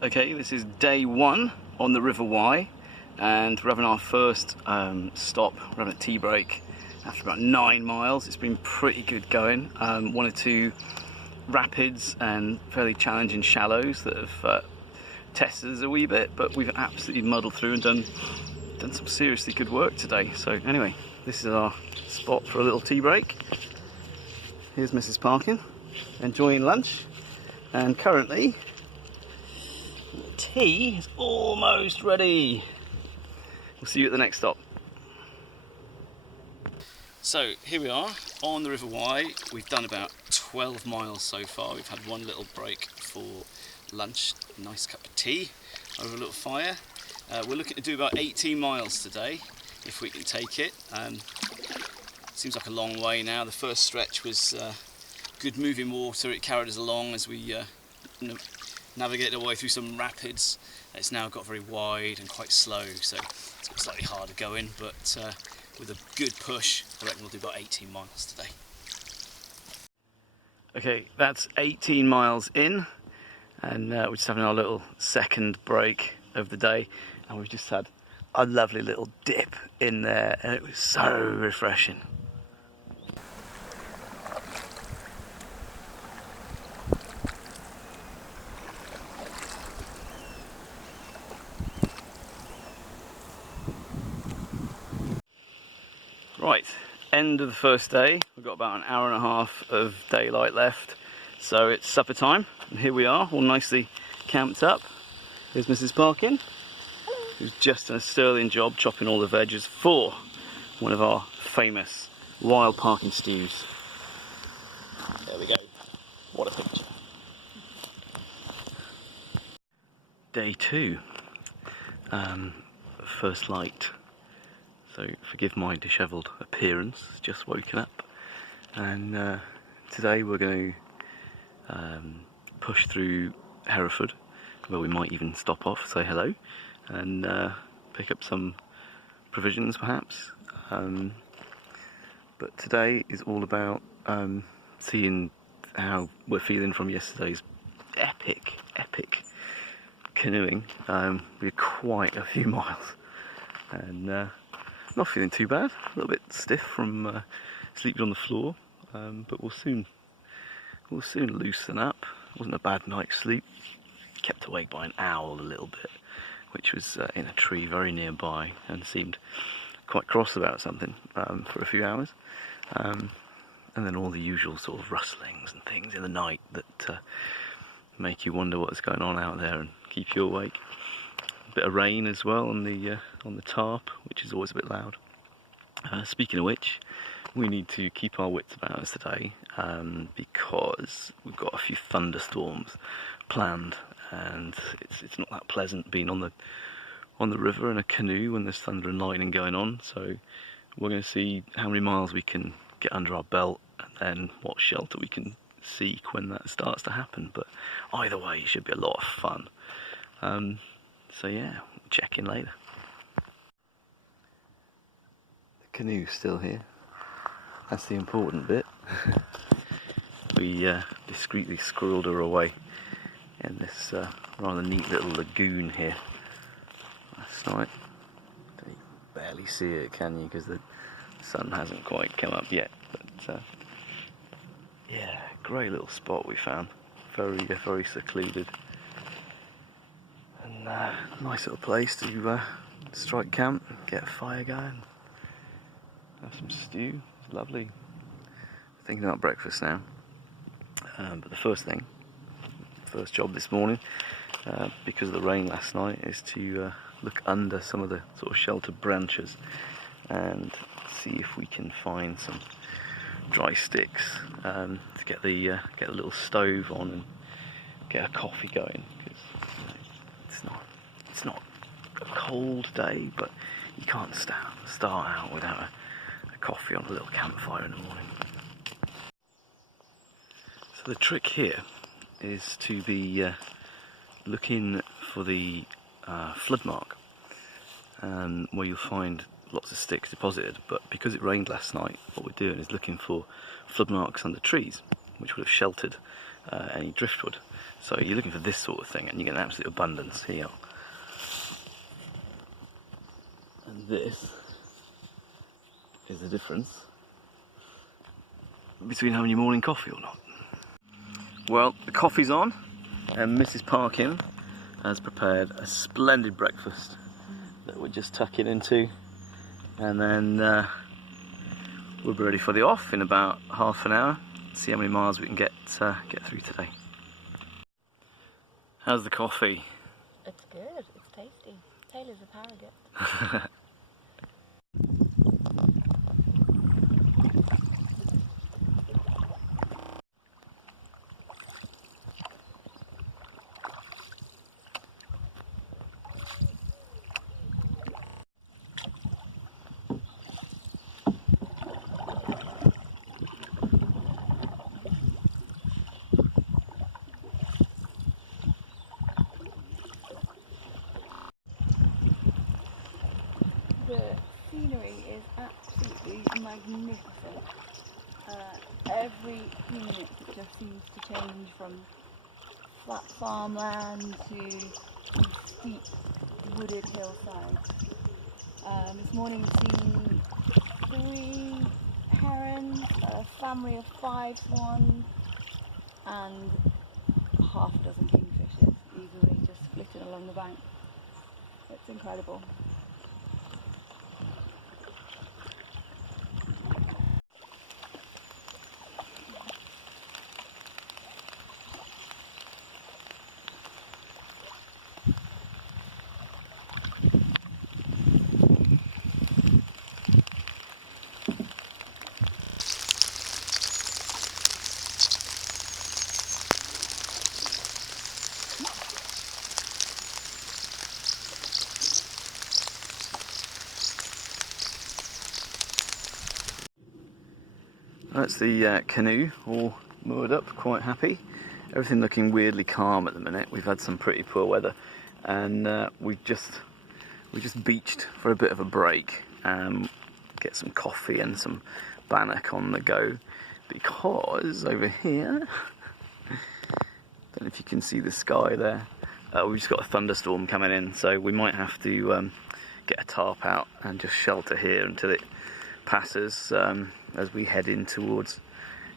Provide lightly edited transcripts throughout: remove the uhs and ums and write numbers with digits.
Okay, this is day one on the River Wye, and we're having our first stop. We're having a tea break after about 9 miles. It's been pretty good going. One or two rapids and fairly challenging shallows that have tested us a wee bit, but we've absolutely muddled through and done some seriously good work today. So anyway, this is our spot for a little tea break. Here's Mrs. Parkin enjoying lunch, and currently the tea is almost ready. We'll see you at the next stop. So here we are on the River Wye. We've done about 12 miles so far. We've had one little break for lunch, a nice cup of tea over a little fire. We're looking to do about 18 miles today, if we can take it. Seems like a long way now. The first stretch was good moving water. It carried us along as we navigated our way through some rapids. It's now got very wide and quite slow, so it's got slightly harder going, but with a good push, I reckon we'll do about 18 miles today. Okay, that's 18 miles in, and we're just having our little second break of the day, and we've just had a lovely little dip in there, and it was so refreshing. Right, end of the first day. We've got about an hour and a half of daylight left, so it's supper time, and here we are, all nicely camped up. Here's Mrs. Parkin, who's just done a sterling job chopping all the veggies for one of our famous Wild Parkin stews. There we go. What a picture. Day two, first light. So forgive my dishevelled appearance, just woken up, and today we're going to push through Hereford, where we might even stop off, say hello, and pick up some provisions perhaps. But today is all about seeing how we're feeling from yesterday's epic canoeing. We had quite a few miles, and not feeling too bad. A little bit stiff from sleeping on the floor, but we'll soon loosen up. It wasn't a bad night's sleep. Kept awake by an owl a little bit, which was in a tree very nearby and seemed quite cross about something for a few hours. And then all the usual sort of rustlings and things in the night that make you wonder what's going on out there and keep you awake. A bit of rain as well on the tarp, which is always a bit loud. Speaking of which, we need to keep our wits about us today, because we've got a few thunderstorms planned, and it's not that pleasant being on the river in a canoe when there's thunder and lightning going on. So we're going to see how many miles we can get under our belt, and then what shelter we can seek when that starts to happen. But either way, it should be a lot of fun. So yeah, we'll check in later. The canoe's still here. That's the important bit. We discreetly squirreled her away in this rather neat little lagoon here last night. You barely see it, can you? Because the sun hasn't quite come up yet. But yeah, great little spot we found. Very secluded. And nice little place to strike camp, get a fire going, have some stew. It's lovely. Thinking about breakfast now. But the first job this morning, because of the rain last night, is to look under some of the sort of sheltered branches and see if we can find some dry sticks to get the little stove on and get a coffee going. It's not a cold day, but you can't start out without a coffee on a little campfire in the morning. So the trick here is to be looking for the flood mark, where you'll find lots of sticks deposited. But because it rained last night, what we're doing is looking for flood marks under trees, which would have sheltered any driftwood. So you're looking for this sort of thing and you get an absolute abundance here. And this is the difference between having your morning coffee or not. Well, the coffee's on and Mrs. Parkin has prepared a splendid breakfast that we're just tucking into, and then we'll be ready for the off in about half an hour. See how many miles we can get through today. How's the coffee? It's good, it's tasty. Taylor's asparagus. The scenery is absolutely magnificent. Every few minutes it just seems to change from flat farmland to steep wooded hillsides. This morning we've seen 3 herons, a family of 5 swans and half a dozen kingfishers eagerly just flitting along the bank. It's incredible. That's the canoe all moored up, quite happy. Everything looking weirdly calm at the minute. We've had some pretty poor weather, and we just beached for a bit of a break, get some coffee and some bannock on the go, because over here, don't know if you can see the sky there, we've just got a thunderstorm coming in, so we might have to get a tarp out and just shelter here until it passes, as we head in towards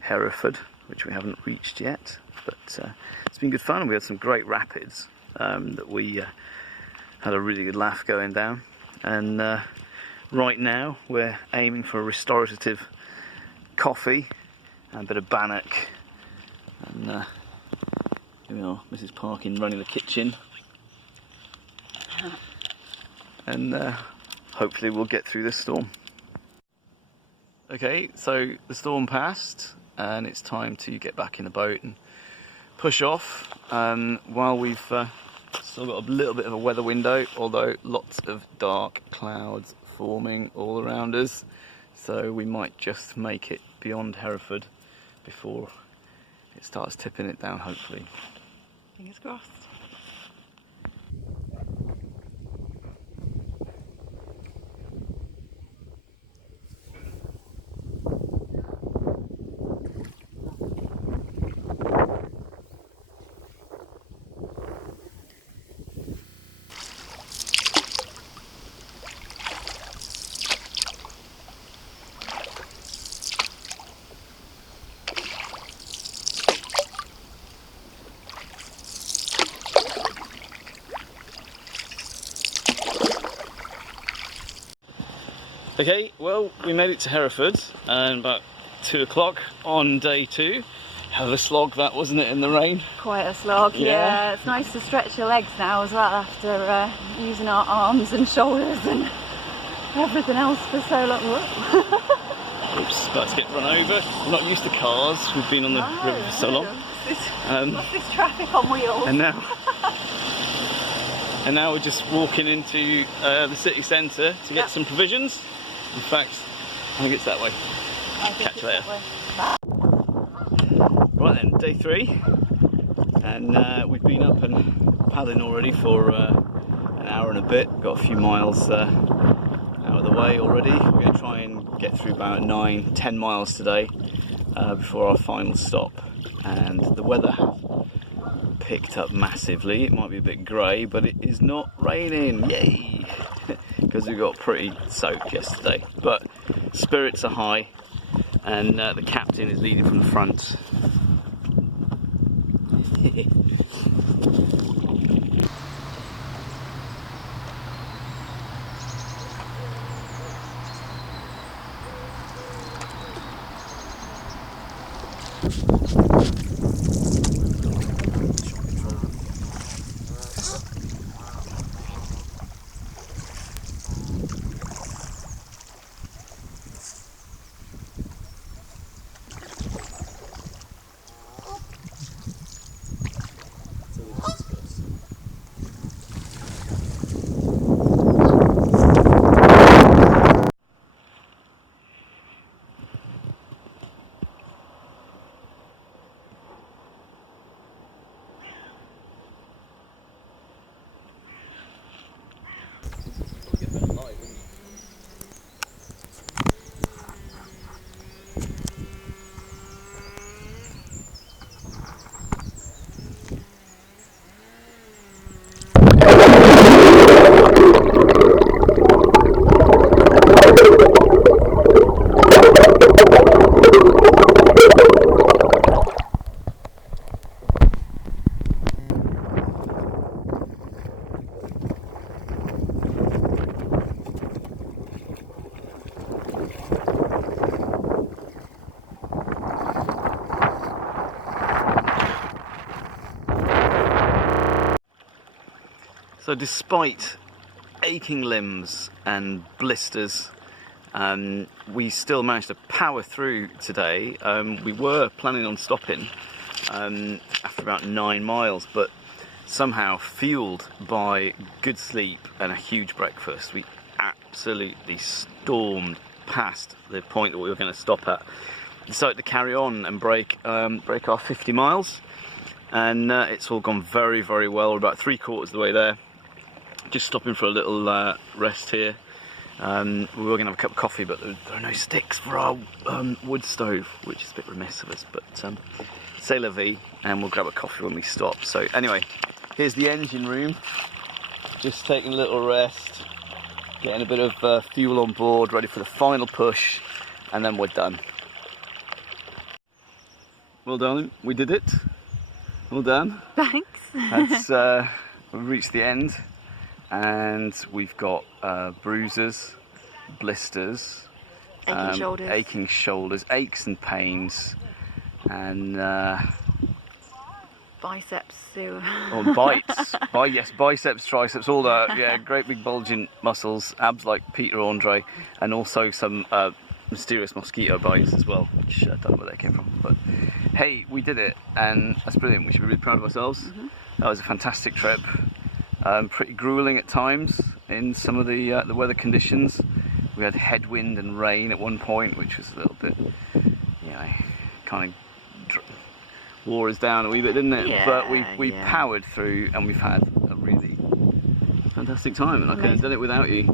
Hereford, which we haven't reached yet. But it's been good fun. We had some great rapids that we had a really good laugh going down, and right now we're aiming for a restorative coffee and a bit of bannock, and here we are, Mrs. Parkin running the kitchen, and hopefully we'll get through this storm. Okay, so the storm passed and it's time to get back in the boat and push off, while we've still got a little bit of a weather window, although lots of dark clouds forming all around us, so we might just make it beyond Hereford before it starts tipping it down, hopefully. Fingers crossed. Okay, well, we made it to Hereford, and about 2 o'clock on day 2. Hell of a slog that, wasn't it, in the rain? Quite a slog, yeah. It's nice to stretch your legs now as well after using our arms and shoulders and everything else for so long. Oops, about to get run over. We're not used to cars, we've been on the river for so long. What's this traffic on wheels? And now we're just walking into the city centre to get some provisions. In fact, I think it's that way. Catch you later. Right then, day 3, and we've been up and paddling already for an hour and a bit. Got a few miles out of the way already. We're going to try and get through about 9-10 miles today before our final stop. And the weather has picked up massively. It might be a bit grey, but it is not raining. Yay! Because we got pretty soaked yesterday. But spirits are high, and the captain is leading from the front. So despite aching limbs and blisters, we still managed to power through today. We were planning on stopping after about 9 miles, but somehow, fueled by good sleep and a huge breakfast, we absolutely stormed past the point that we were going to stop at. Decided to carry on and break our 50 miles, and it's all gone very, very well. We're about 3/4 of the way there. Just stopping for a little rest here. We were going to have a cup of coffee, but there are no sticks for our wood stove, which is a bit remiss of us, but c'est la vie, and we'll grab a coffee when we stop. So anyway, here's the engine room. Just taking a little rest, getting a bit of fuel on board, ready for the final push, and then we're done. Well done, we did it. Well done. Thanks. That's, we've reached the end. And we've got bruises, blisters, aching shoulders, aches and pains, and biceps too. or bites. Yes, biceps, triceps, all that. Yeah, great big bulging muscles, abs like Peter Andre, and also some mysterious mosquito bites as well, which I don't know where they came from. But hey, we did it, and that's brilliant. We should be really proud of ourselves. That was a fantastic trip. Pretty grueling at times in some of the weather conditions. We had headwind and rain at one point, which was a little bit, you know, kind of wore us down a wee bit, didn't it? Yeah, but we powered through, and we've had a really fantastic time, and I couldn't have done it without you.